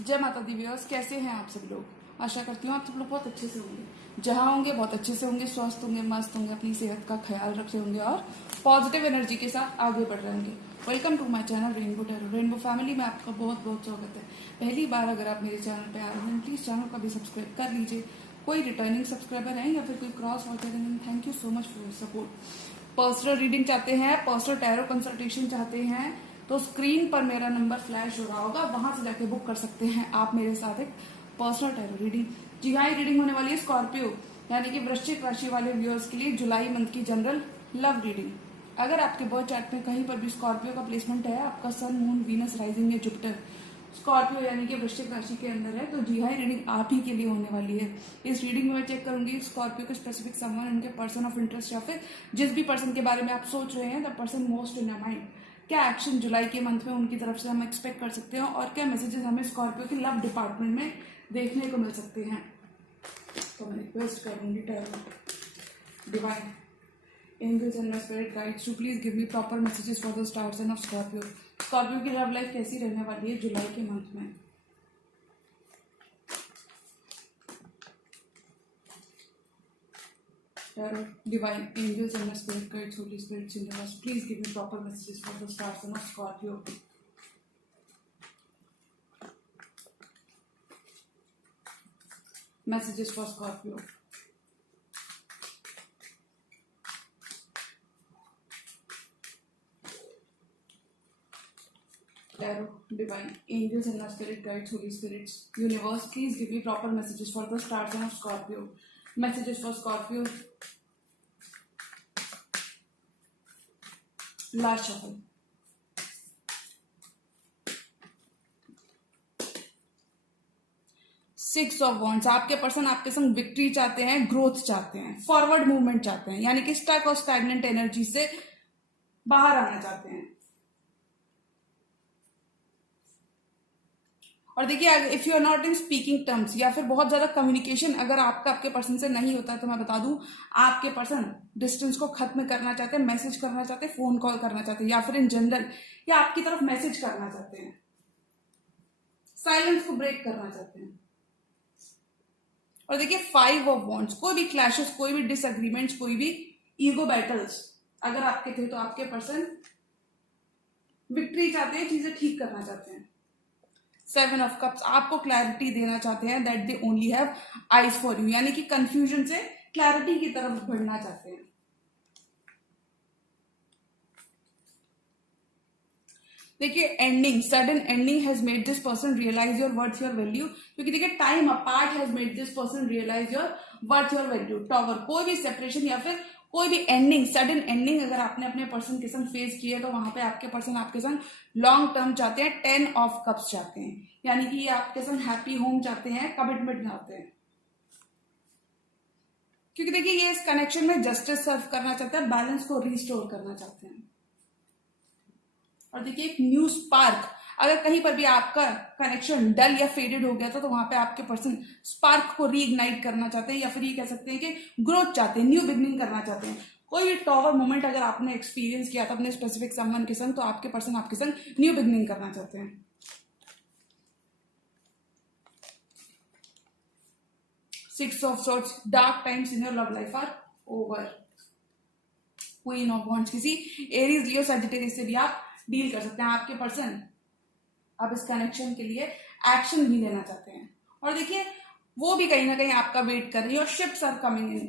जय माता the viewers, कैसे हैं आप सब लोग। आशा करती हूँ आप सब लोग बहुत अच्छे से होंगे। जहाँ होंगे बहुत अच्छे से होंगे, स्वस्थ होंगे, मस्त होंगे, अपनी सेहत का ख्याल रख रहे होंगे और पॉजिटिव एनर्जी के साथ आगे बढ़ रहे होंगे। Welcome to my channel rainbow tarot. Rainbow family में आपका बहुत बहुत स्वागत है। पहली बार अगर आप मेरे चैनल पर आ रहे हैं प्लीज़ चैनल को भी सब्सक्राइब कर लीजिए। कोई रिटर्निंग सब्सक्राइबर है या फिर कोई क्रॉस वॉचर है, thank you so much for your support. Personal reading चाहते हैं, पर्सनल टैरो कंसल्टेशन चाहते हैं तो स्क्रीन पर मेरा नंबर फ्लैश हो रहा होगा, वहां से जाके बुक कर सकते हैं आप मेरे साथ एक पर्सनल टैरो रीडिंग। जी हाँ, ये रीडिंग होने वाली है स्कॉर्पियो यानी कि वृश्चिक राशि वाले व्यूअर्स के लिए जुलाई मंथ की जनरल लव रीडिंग। अगर आपके बर्थ चार्ट में कहीं पर भी स्कॉर्पियो का प्लेसमेंट है, आपका सन, मून, वीनस, राइजिंग या जुपिटर स्कॉर्पियो यानी कि वृश्चिक राशि के अंदर है, तो जी हाँ, रीडिंग आप ही के लिए होने वाली है। इस रीडिंग में मैं चेक करूंगी स्कॉर्पियो के स्पेसिफिक समवन, उनके पर्सन ऑफ इंटरेस्ट या फिर जिस भी पर्सन के बारे में आप सोच रहे हैं, the person most in your mind. क्या एक्शन जुलाई के मंथ में उनकी तरफ से हम एक्सपेक्ट कर सकते हैं और क्या मैसेजेस हमें स्कॉर्पियो के लव डिपार्टमेंट में देखने को मिल सकते हैं। तो मैं रिक्वेस्ट करूंगी tarot divine angels and my spirit guides to please give me proper messages for the star sign of Scorpio. Scorpio की लव लाइफ कैसी रहने वाली है जुलाई के मंथ में। Tarot, divine angels and my spirit guides, Holy Spirit, universe, please give me proper messages for the star sign of Scorpio. Messages for Scorpio. Tarot, divine angels and my spirit guides, Holy Spirits, universe, please give me proper messages for the star sign of Scorpio. Messages for Scorpio. Last shuffle. Six of wands. आपके person आपके संग victory चाहते हैं, growth चाहते हैं, forward movement चाहते हैं, यानी कि स्टक और स्टैग्नेंट एनर्जी से बाहर आना चाहते हैं। और देखिए, if you are not in speaking terms या फिर बहुत ज्यादा कम्युनिकेशन अगर आपका आपके पर्सन से नहीं होता है, तो मैं बता दूं आपके पर्सन डिस्टेंस को खत्म करना चाहते हैं, मैसेज करना चाहते हैं, फोन कॉल करना चाहते हैं, या फिर इन जनरल या आपकी तरफ मैसेज करना चाहते हैं, साइलेंस को ब्रेक करना चाहते हैं। और देखिए, फाइव ऑफ वॉन्ड्स, कोई भी क्लैशेस, कोई भी डिसएग्रीमेंट्स, कोई भी ईगो बैटल्स अगर आपके थे तो आपके पर्सन विक्ट्री चाहते हैं, चीजें ठीक करना चाहते हैं। सेवन ऑफ कप्स, आपको क्लैरिटी देना चाहते हैं, that they only have eyes for you, यानी कि कंफ्यूजन से क्लैरिटी की तरफ बढ़ना चाहते हैं। देखिए, ending, sudden ending has made this person realise your worth, your value, क्योंकि देखिए time apart has made this person realise your worth, your value. Tower, कोई भी सेपरेशन या फिर कोई भी एंडिंग, सडन एंडिंग अगर आपने अपने पर्सन के संग फेस किया है, तो वहां पे आपके पर्सन आपके संग लॉन्ग टर्म चाहते हैं, 10 ऑफ कप्स चाहते हैं, यानी कि ये आपके संग हैप्पी होम चाहते हैं, कमिटमेंट चाहते हैं। क्योंकि देखिए, ये इस कनेक्शन में जस्टिस सर्व करना चाहते हैं, बैलेंस को रिस्टोर करना चाहते हैं। और देखिए, एक न्यू स्पार्क, अगर कहीं पर भी आपका कनेक्शन डल या फेडेड हो गया था, तो वहां पे आपके पर्सन स्पार्क को रीइग्नाइट करना चाहते हैं, या फिर ये कह सकते हैं कि ग्रोथ चाहते हैं, न्यू बिगनिंग करना चाहते हैं। कोई भी टॉवर मोमेंट अगर आपने एक्सपीरियंस किया था अपने स्पेसिफिक समवन के संग, तो आपके पर्सन आपके संग न्यू बिगनिंग करना चाहते हैं। Six of swords, dark times in your love life are over. Queen of wands, किसी एरीज, लियो, सजिटेरियस से भी आप डील कर सकते हैं। आपके पर्सन अब इस कनेक्शन के लिए एक्शन भी लेना चाहते हैं, और देखिए वो भी कहीं ना कहीं आपका वेट कर रही है, और ships are coming in,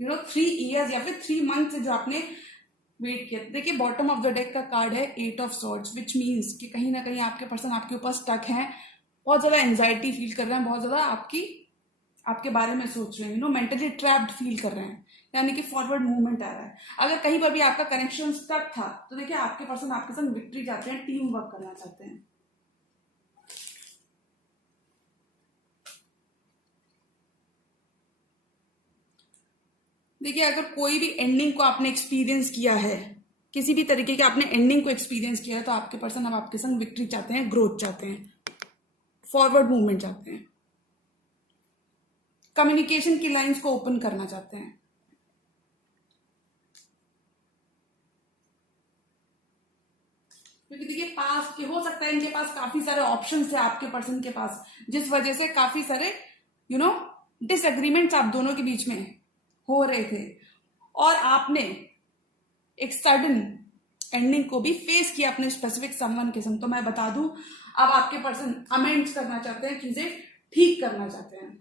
3 years या फिर 3 मंथ से जो आपने वेट किया। देखिए, बॉटम ऑफ द डेक का कार्ड है 8 ऑफ सॉर्ड्स, विच मीन्स कि कहीं ना कहीं आपके पर्सन आपके ऊपर स्टक हैं, बहुत ज्यादा एंजाइटी फील कर रहे हैं, बहुत ज्यादा आपके बारे में सोच रहे हैं, मेंटली ट्रैप्ड फील कर रहे हैं, यानी कि फॉरवर्ड मूवमेंट आ रहा है। अगर कहीं पर भी आपका कनेक्शन स्टक था, तो देखिए आपके पर्सन आपके संग विक्ट्री चाहते हैं, टीम वर्क करना चाहते हैं। देखिए, अगर कोई भी एंडिंग को आपने एक्सपीरियंस किया है, किसी भी तरीके के आपने एंडिंग को एक्सपीरियंस किया है, तो आपके पर्सन अब आपके संग विक्ट्री चाहते हैं, ग्रोथ चाहते हैं, फॉरवर्ड मूवमेंट चाहते हैं, कम्युनिकेशन की लाइंस को ओपन करना चाहते हैं। क्योंकि देखिए पास के हो सकता है इनके पास काफी सारे ऑप्शंस है आपके पर्सन के पास, जिस वजह से काफी सारे डिसएग्रीमेंट्स आप दोनों के बीच में हो रहे थे, और आपने एक सडन एंडिंग को भी फेस किया अपने स्पेसिफिक समवन के संग। तो मैं बता दूं, अब आपके पर्सन अमेंड्स करना चाहते हैं, चीजें ठीक करना चाहते हैं,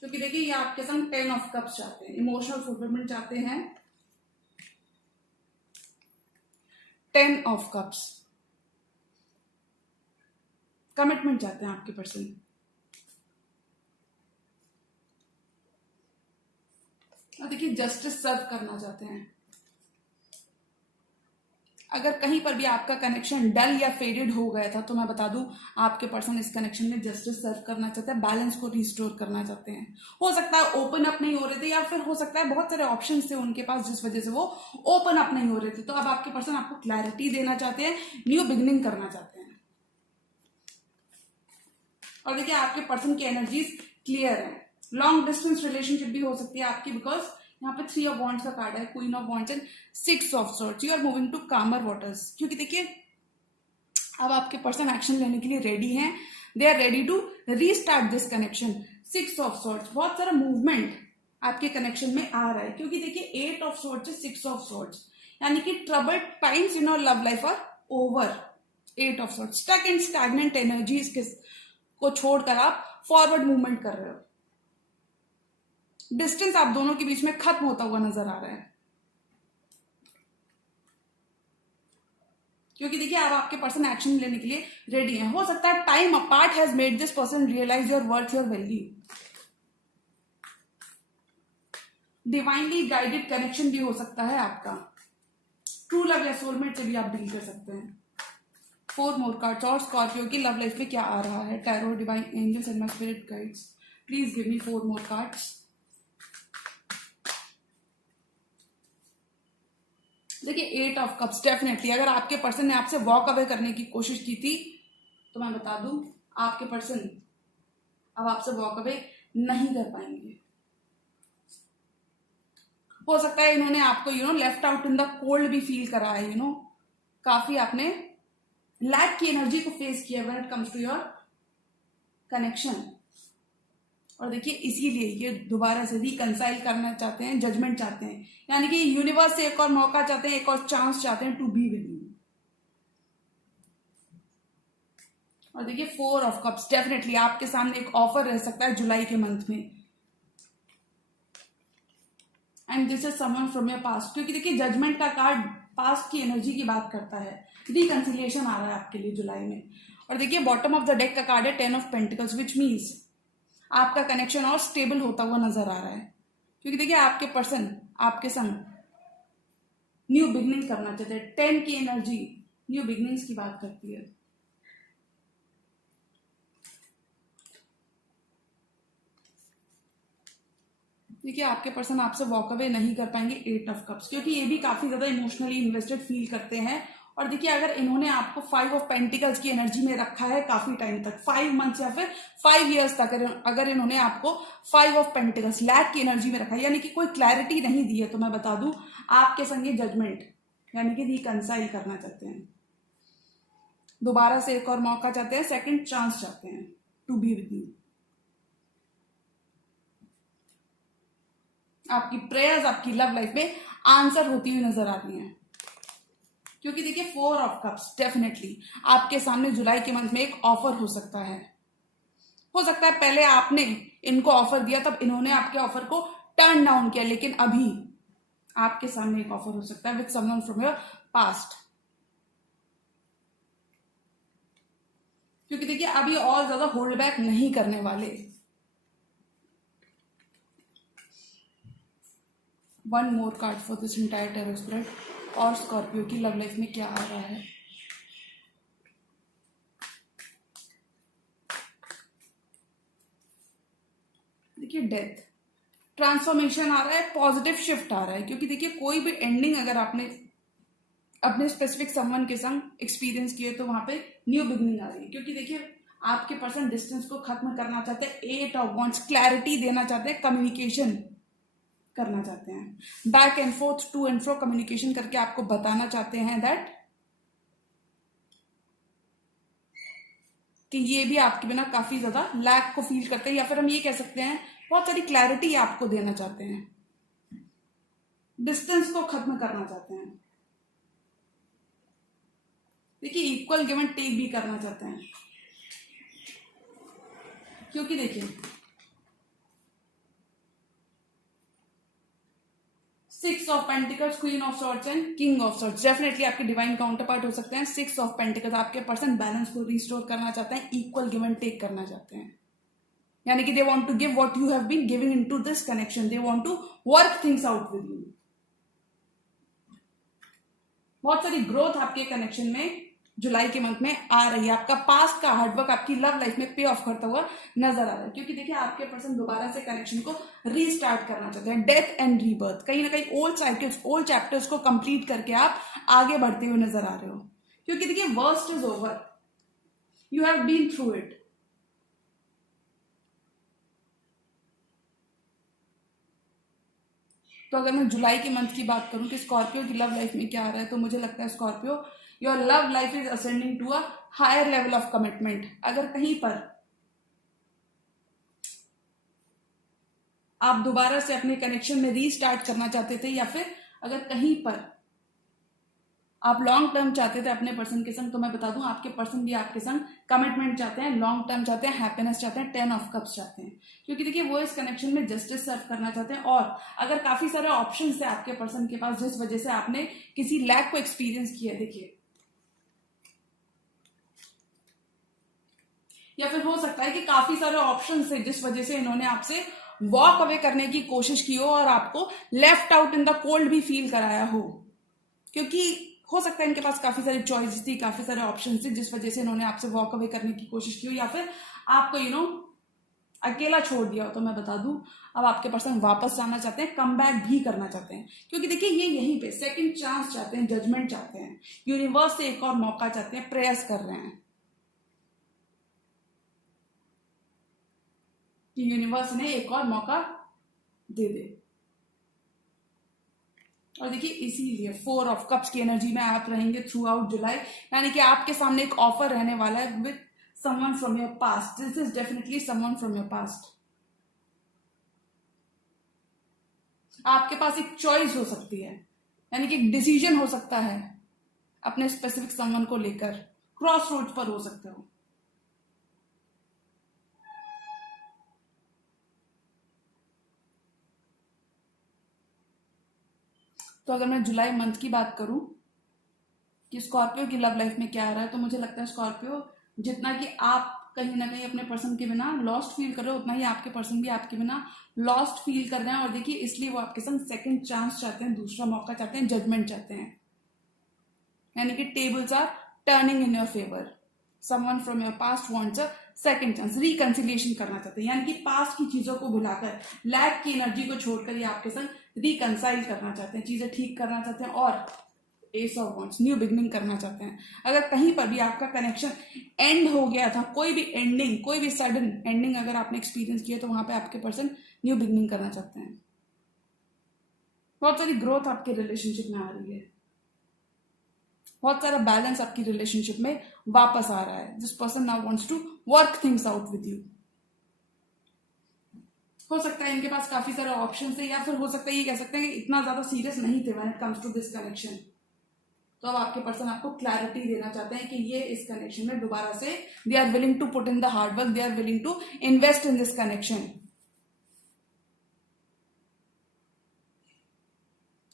क्योंकि देखिए ये आपके संग 10 ऑफ कप्स चाहते हैं, इमोशनल फुलफिलमेंट चाहते हैं, 10 ऑफ कप्स, कमिटमेंट चाहते हैं आपके पर्सन। और देखिए जस्टिस सर्व करना चाहते हैं। अगर कहीं पर भी आपका कनेक्शन डल या फेडेड हो गया था, तो मैं बता दूं आपके पर्सन इस कनेक्शन में जस्टिस सर्व करना चाहते हैं, बैलेंस को रिस्टोर करना चाहते हैं। हो सकता है ओपन अप नहीं हो रहे थे, या फिर हो सकता है बहुत सारे ऑप्शन थे उनके पास जिस वजह से वो ओपन अप नहीं हो रहे थे। तो अब आपके पर्सन आपको क्लैरिटी देना चाहते हैं, न्यू बिगिनिंग करना चाहते हैं। और देखिए आपके पर्सन की एनर्जीज क्लियर है। लॉन्ग डिस्टेंस रिलेशनशिप भी हो सकती है आपकी, बिकॉज यहाँ पे 3 ऑफ वॉन्ड्स का कार्ड है, queen of wands and 6 of swords. You are moving to calmer waters, क्योंकि देखिए अब आपके पर्सन एक्शन लेने के लिए रेडी हैं, they are ready to restart this connection. 6 of swords, बहुत सारा मूवमेंट आपके कनेक्शन में आ रहा है, क्योंकि देखिए 8 ऑफ सॉर्ड्स से 6 ऑफ सॉर्ड्स, यानी कि troubled times in your love life are over. 8 of swords, stuck and stagnant energies को छोड़कर आप फॉरवर्ड मूवमेंट कर रहे हो। डिस्टेंस आप दोनों के बीच में खत्म होता हुआ नजर आ रहा है, क्योंकि देखिए अब आपके पर्सन एक्शन लेने के लिए रेडी है। हो सकता है time apart has made this person realise your worth, your value. Divinely guided connection भी हो सकता है आपका, ट्रू लव या सोलमेट से भी आप डील कर सकते हैं। 4 मोर कार्ड्स, और स्कॉर्पियो की लव लाइफ में क्या आ रहा है। Tarot, divine angels and my spirit guides, please give me 4 more cards. देखिए 8 ऑफ कप्स, डेफिनेटली अगर आपके पर्सन ने आपसे वॉक अवे करने की कोशिश की थी, तो मैं बता दूं आपके पर्सन अब आपसे वॉक अवे नहीं कर पाएंगे। हो सकता है इन्होंने आपको left out in the cold भी फील करा है, काफी आपने लैक की एनर्जी को फेस किया when it comes to your connection. और देखिए इसीलिए ये दोबारा से रिकंसाइल करना चाहते हैं, जजमेंट चाहते हैं, यानी कि यूनिवर्स से एक और मौका चाहते हैं, एक और चांस चाहते हैं टू बी विद यू। और देखिए 4 ऑफ कप्स, डेफिनेटली आपके सामने एक ऑफर रह सकता है जुलाई के मंथ में, and this is someone from your past, क्योंकि देखिए जजमेंट का कार्ड पास्ट की एनर्जी की बात करता है। रिकंसिलिएशन आ रहा है आपके लिए जुलाई में। और देखिए बॉटम ऑफ द डेक का कार्ड है 10 ऑफ पेंटिकल्स, विच मीन्स आपका कनेक्शन और स्टेबल होता हुआ नजर आ रहा है, क्योंकि देखिए आपके पर्सन आपके संग न्यू बिगनिंग करना चाहते हैं। 10 की एनर्जी न्यू बिगनिंग्स की बात करती है। देखिए आपके पर्सन आपसे वॉक अवे नहीं कर पाएंगे 8 ऑफ कप्स, क्योंकि ये भी काफी ज्यादा इमोशनली इन्वेस्टेड फील करते हैं। और देखिए अगर इन्होंने आपको 5 ऑफ पेंटिकल्स की एनर्जी में रखा है काफी टाइम तक, 5 मंथ्स या फिर 5 ईयर्स तक, अगर इन्होंने आपको 5 ऑफ पेंटिकल्स लैक की एनर्जी में रखा है, यानी कि कोई क्लैरिटी नहीं दी है, तो मैं बता दूं आपके संगे जजमेंट यानी कि रिकंसाइल करना चाहते हैं, दोबारा से एक और मौका चाहते हैं, सेकंड चांस चाहते हैं टू बी विद यू। आपकी प्रेयर्स आपकी लव लाइफ में आंसर होती हुई नजर आती हैं, क्योंकि देखिए 4 ऑफ कप्स, डेफिनेटली आपके सामने जुलाई के मंथ में एक ऑफर हो सकता है। हो सकता है पहले आपने इनको ऑफर दिया तब इन्होंने आपके ऑफर को टर्न डाउन किया, लेकिन अभी आपके सामने एक ऑफर हो सकता है with someone from your past, क्योंकि देखिए अभी और ज्यादा होल्ड बैक नहीं करने वाले। 1 more card for this entire tarot spread, और स्कॉर्पियो की लव लाइफ में क्या आ रहा है। देखिए डेथ, ट्रांसफॉर्मेशन आ रहा है, पॉजिटिव शिफ्ट आ रहा है, क्योंकि देखिए कोई भी एंडिंग अगर आपने अपने स्पेसिफिक समवन के संग एक्सपीरियंस किए तो वहां पे न्यू बिगनिंग आ रही है, क्योंकि देखिए आपके पर्सन डिस्टेंस को खत्म करना चाहते हैं, 8 ऑफ वॉन्ड्स, क्लैरिटी देना चाहते हैं, कम्युनिकेशन करना चाहते हैं, back and forth to and fro communication करके आपको बताना चाहते हैं दैट कि ये भी आपके बिना काफी ज्यादा लैक को फील करते हैं, या फिर हम ये कह सकते हैं बहुत सारी क्लैरिटी आपको देना चाहते हैं, डिस्टेंस को खत्म करना चाहते हैं। देखिए इक्वल गिव एंड टेक भी करना चाहते हैं, क्योंकि देखिए 6 of pentacles, queen of swords and king of swords definitely आपके डिवाइन काउंटर पार्ट हो सकते हैं। 6 ऑफ पेंटिकल्स आपके पर्सन बैलेंस को रिस्टोर करना चाहते हैं, इक्वल गिव एंड टेक करना चाहते हैं, यानी कि they want to give what you have been giving into this connection, they want to work things out with you. बहुत सारी ग्रोथ आपके कनेक्शन में जुलाई के मंथ में आ रही है, आपका पास्ट का हार्डवर्क आपकी लव लाइफ में पे ऑफ करता हुआ नजर आ रहा है, क्योंकि देखिए आपके पर्सन दोबारा से कनेक्शन को रीस्टार्ट करना चाहते हैं, डेथ एंड रीबर्थ, कहीं ना कहीं ओल्ड साइकिल्स, ओल्ड चैप्टर्स को कंप्लीट करके आप आगे बढ़ते हुए नजर आ रहे हो, क्योंकि देखिए worst is over, you have been through it. तो अगर मैं जुलाई के मंथ की बात करूं कि स्कॉर्पियो की लव लाइफ में क्या आ रहा है, तो मुझे लगता है Scorpio your love life is ascending to a higher level of commitment. अगर कहीं पर आप दोबारा से अपने कनेक्शन में रीस्टार्ट करना चाहते थे, या फिर अगर कहीं पर आप लॉन्ग टर्म चाहते थे अपने पर्सन के संग, तो मैं बता दूं आपके पर्सन भी आपके संग कमिटमेंट चाहते हैं, लॉन्ग टर्म चाहते हैं, हैप्पीनेस चाहते हैं, 10 ऑफ कप्स चाहते हैं, क्योंकि देखिए वो इस कनेक्शन में जस्टिस सर्व करना चाहते हैं। और अगर काफी सारे ऑप्शन है आपके पर्सन के पास जिस वजह से आपने किसी लैक को एक्सपीरियंस किया, देखिए, या फिर हो सकता है कि काफी सारे ऑप्शन है जिस वजह से इन्होंने आपसे वॉक अवे करने की कोशिश की हो और आपको left out in the cold भी फील कराया हो, क्योंकि हो सकता है इनके पास काफी सारी चॉइसेस थी, काफी सारे ऑप्शन थे जिस वजह से इन्होंने आपसे वॉक अवे करने की कोशिश की हो, या फिर आपको अकेला छोड़ दिया हो। तो मैं बता दूं अब आपके पर्सन वापस जाना चाहते हैं, कम बैक भी करना चाहते हैं, क्योंकि देखिए ये यहीं पे सेकंड चांस चाहते हैं, जजमेंट चाहते हैं, यूनिवर्स से एक और मौका चाहते हैं, प्रयास कर रहे हैं कि यूनिवर्स ने एक और मौका दे दे। और देखिए इसीलिए 4 ऑफ कप्स की एनर्जी में आप रहेंगे थ्रू आउट जुलाई, यानी कि आपके सामने एक ऑफर रहने वाला है with someone from your past. This is definitely someone from your past. आपके पास एक चॉइस हो सकती है, यानी कि एक डिसीजन हो सकता है अपने स्पेसिफिक समवन को लेकर, क्रॉस रोड पर हो सकते हो। तो अगर मैं जुलाई मंथ की बात करूं कि स्कॉर्पियो की लव लाइफ में क्या आ रहा है, तो मुझे लगता है स्कॉर्पियो जितना कि आप कहीं ना कहीं अपने पर्सन के बिना लॉस्ट फील कर रहे हो, उतना ही आपके पर्सन भी आपके बिना लॉस्ट फील कर रहे हैं। और देखिए इसलिए वो आपके संग सेकंड चांस चाहते हैं, दूसरा मौका चाहते हैं, जजमेंट चाहते हैं, यानी कि tables are turning in your favour. Someone from your past wants a second chance, reconciliation करना चाहते हैं, यानी कि पास्ट की चीजों को भुलाकर, लैक की एनर्जी को छोड़कर ये आपके संग रिकंसाइल करना चाहते हैं, चीजें ठीक करना चाहते हैं, और S of wands, new beginning करना चाहते हैं। अगर कहीं पर भी आपका कनेक्शन एंड हो गया था, कोई भी एंडिंग, कोई भी सडन एंडिंग अगर आपने एक्सपीरियंस किया, तो वहां पे आपके पर्सन न्यू बिगनिंग करना चाहते हैं। बहुत सारी ग्रोथ आपके रिलेशनशिप में आ रही है, बहुत सारा बैलेंस आपकी रिलेशनशिप में वापस आ रहा है। This person now wants to work things out with you. हो सकता है इनके पास काफी सारे ऑप्शन है, या फिर हो सकता है ये कह सकते हैं कि इतना ज्यादा सीरियस नहीं थे when it comes to this connection. तो अब आपके पर्सन आपको क्लैरिटी देना चाहते हैं कि ये इस कनेक्शन में दोबारा से they are willing to put in the hard work, they are willing to invest in this connection.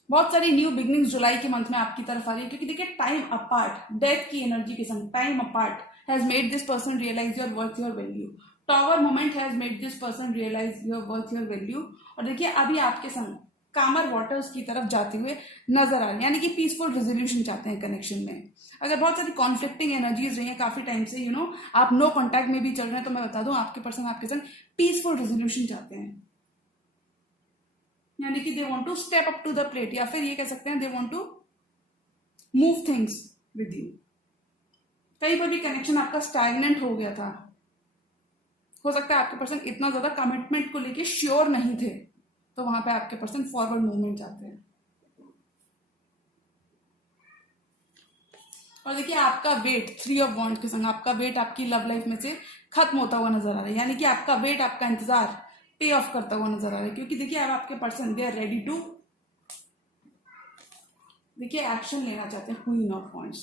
बहुत सारी न्यू बिगनिंग्स जुलाई के मंथ में आपकी तरफ आ रही है, क्योंकि देखिए टाइम अपार्ट, डेथ की एनर्जी के संग time apart has made this person realise your worth, your value. Tower moment has made this person realise your worth, your value. और देखिए अभी आपके संग कामर वाटर्स की तरफ जाते हुए नजर आ रहे हैं, यानी कि पीसफुल रेजोल्यूशन चाहते हैं कनेक्शन में। अगर बहुत सारी कॉन्फ्लिक्टिंग एनर्जीज रही है काफी टाइम से, आप नो कॉन्टैक्ट में भी चल रहे हैं, तो मैं बता दूं आपके पर्सन आपके संग पीसफुल रेजोल्यूशन चाहते हैं, यानी कि they want to step up to the plate, या फिर ये कह सकते हैं they want to move things with you. कहीं पर भी कनेक्शन आपका स्टैग्नेंट हो गया था, हो सकता है आपके पर्सन इतना ज्यादा कमिटमेंट को लेके श्योर नहीं थे, तो वहां पे आपके पर्सन फॉरवर्ड मूवमेंट चाहते हैं। और देखिए आपका वेट 3 ऑफ वॉन्ड के संग आपका वेट आपकी लव लाइफ में से खत्म होता हुआ नजर आ रहा है, यानी कि आपका वेट, आपका इंतजार पे ऑफ करता हुआ नजर आ रहा है, क्योंकि देखिए अब आपके person they are ready to, देखिए एक्शन लेना चाहते हैं। क्वीन ऑफ वॉन्ड्स,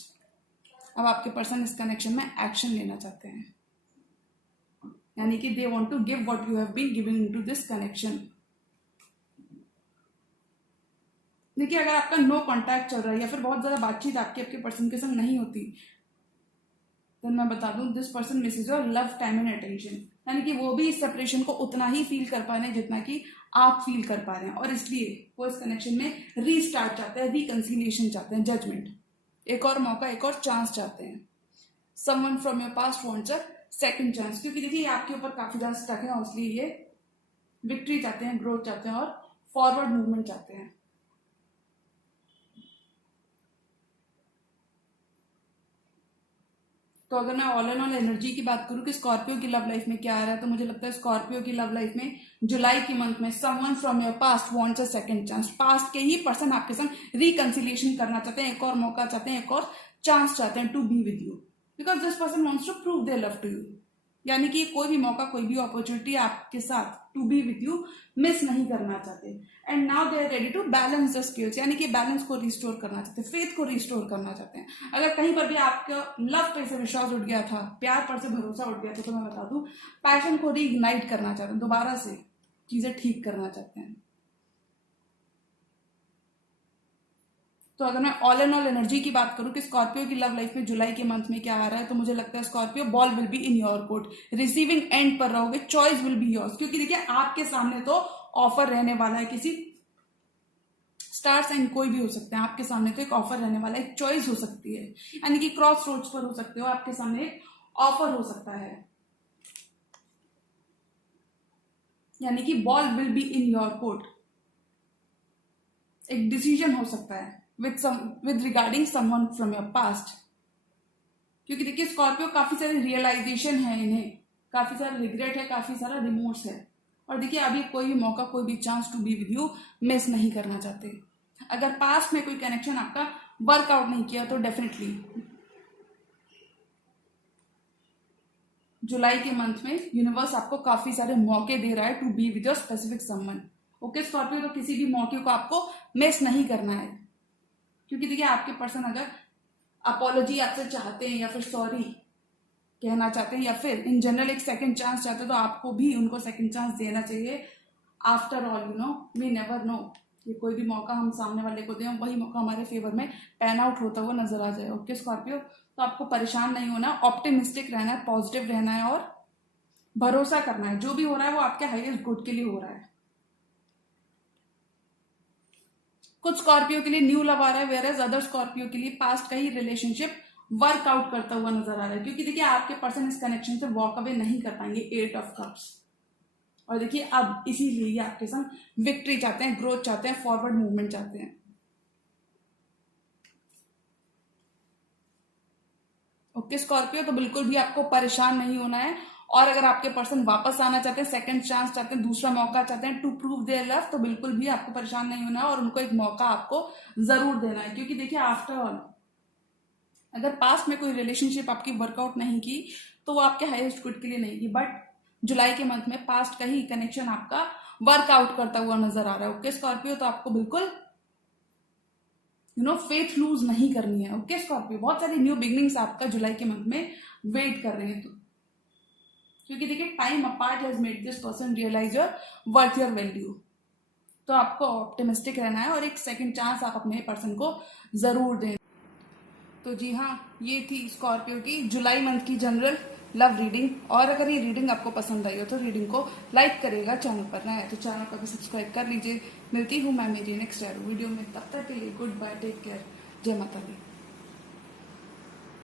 अब आपके पर्सन इस कनेक्शन में एक्शन लेना चाहते हैं, यानी कि they want to give what you have been giving into this connection. देखिए अगर आपका नो कांटेक्ट चल रहा है या फिर बहुत ज्यादा बातचीत आपके पर्सन के संग नहीं होती, तो मैं बता दूं this person misses your love, time and attention, यानी कि वो भी इस सेपरेशन को उतना ही फील कर पा रहे हैं जितना कि आप फील कर पा रहे हैं, और इसलिए वो इस कनेक्शन में रीस्टार्ट चाहते हैं, रिकंसिलिएशन चाहते हैं, जजमेंट, एक और मौका, एक और चांस चाहते हैं। Someone from your past wants a second chance, क्योंकि देखिए आपके ऊपर काफी ज्यादा स्टक है और इसलिए ये विक्ट्री चाहते हैं, ग्रोथ चाहते हैं और फॉरवर्ड मूवमेंट चाहते हैं। तो अगर मैं ऑल एंड ऑल एनर्जी की बात करूं कि स्कॉर्पियो की लव लाइफ में क्या आ रहा है, तो मुझे लगता है स्कॉर्पियो की लव लाइफ में जुलाई की मंथ में someone from your past wants a second chance, past के ही पर्सन आपके संग रिकंसिलिएशन करना चाहते हैं, एक और मौका चाहते हैं, एक और चांस चाहते हैं to be with you, because this person wants to prove their love to you, यानी कि कोई भी मौका, कोई भी अपॉर्चुनिटी आपके साथ to be with you miss नहीं करना चाहते। And now they are ready to balance the skills, यानी कि बैलेंस को रिस्टोर करना चाहते हैं, फेथ को रिस्टोर करना चाहते हैं। अगर कहीं पर भी आपका लव पे से विश्वास उठ गया था, प्यार पर से भरोसा उठ गया था, तो मैं बता दूं पैशन को रीइग्नाइट करना चाहते हैं, दोबारा से चीजें ठीक करना चाहते हैं। तो अगर मैं ऑल एंड ऑल एनर्जी की बात करूं कि स्कॉर्पियो की लव लाइफ में जुलाई के मंथ में क्या आ रहा है, तो मुझे लगता है Scorpio ball will be in your court, receiving end पर रहोगे, चॉइस विल बी योर्स, क्योंकि देखिए आपके सामने तो ऑफर रहने वाला है, किसी स्टार साइन कोई भी हो सकता है, आपके सामने तो एक ऑफर रहने वाला है, एक चॉइस हो सकती है, यानी कि क्रॉस रोड्स पर हो सकते हो, आपके सामने एक ऑफर हो सकता है, यानी कि ball will be in your court, एक डिसीजन हो सकता है with regarding someone from your past, क्योंकि देखिए स्कॉर्पियो काफी सारी रियलाइजेशन है, इन्हें काफी सारा रिग्रेट है, काफी सारा रिमोर्स है, और देखिए अभी कोई भी मौका, कोई भी chance to be with you miss नहीं करना चाहते। अगर पास्ट में कोई कनेक्शन आपका वर्कआउट नहीं किया तो डेफिनेटली जुलाई के मंथ में यूनिवर्स आपको काफी सारे मौके दे रहा है to be with your specific someone. Okay Scorpio, तो किसी भी मौके को आपको मिस नहीं करना है, क्योंकि देखिए आपके पर्सन अगर अपॉलॉजी आपसे चाहते हैं या फिर सॉरी कहना चाहते हैं या फिर इन जनरल एक सेकंड चांस चाहते हैं, तो आपको भी उनको सेकंड चांस देना चाहिए। After all you know we never know, ये कोई भी मौका हम सामने वाले को दें, वही मौका हमारे फेवर में पैन आउट होता हुआ नजर आ जाए। ओके स्कॉर्पियो, तो आपको परेशान नहीं होना, ऑप्टिमिस्टिक रहना है, पॉजिटिव रहना है और भरोसा करना है, जो भी हो रहा है वो आपके हाईएस्ट गुड के लिए हो रहा है। कुछ स्कॉर्पियो के लिए न्यू लव आ रहा है, वेयर अदर स्कॉर्पियो के लिए पास्ट का ही रिलेशनशिप वर्कआउट करता हुआ नजर आ रहा है, क्योंकि देखिए आपके पर्सन इस कनेक्शन से वॉक अवे नहीं कर पाएंगे, 8 ऑफ कप्स, और देखिए अब इसीलिए ये आपके संग विक्ट्री चाहते हैं, ग्रोथ चाहते हैं, फॉरवर्ड मूवमेंट चाहते हैं। ओके स्कॉर्पियो, तो बिल्कुल भी आपको परेशान नहीं होना है, और अगर आपके पर्सन वापस आना चाहते हैं, सेकंड चांस चाहते हैं, दूसरा मौका चाहते हैं टू प्रूव देयर लव, तो बिल्कुल भी आपको परेशान नहीं होना है और उनको एक मौका आपको जरूर देना है, क्योंकि देखिए आफ्टर ऑल अगर पास्ट में कोई रिलेशनशिप आपकी वर्कआउट नहीं की तो वो आपके हाईएस्ट गुड के लिए नहीं की, बट जुलाई के मंथ में पास्ट का ही कनेक्शन आपका वर्कआउट करता हुआ नजर आ रहा है। ओके स्कॉर्पियो, तो आपको बिल्कुल फेथ लूज नहीं करनी है। ओके स्कॉर्पियो, बहुत सारी न्यू बिगनिंग्स आपका जुलाई के मंथ में वेट कर रहे हैं, तो क्योंकि देखिए time apart has made this person realise your worth, your value, तो आपको ऑप्टिमिस्टिक रहना है और एक सेकंड चांस आप अपने पर्सन को जरूर दें। तो जी हाँ, ये थी स्कॉर्पियो की जुलाई मंथ की जनरल लव रीडिंग, और अगर ये रीडिंग आपको पसंद आई हो तो रीडिंग को लाइक करेगा, चैनल पर नया है तो चैनल को भी सब्सक्राइब कर लीजिए। मिलती हूँ मैं मेरी नेक्स्ट वीडियो में, तब तक के लिए गुड बाय, टेक केयर, जय माता दी।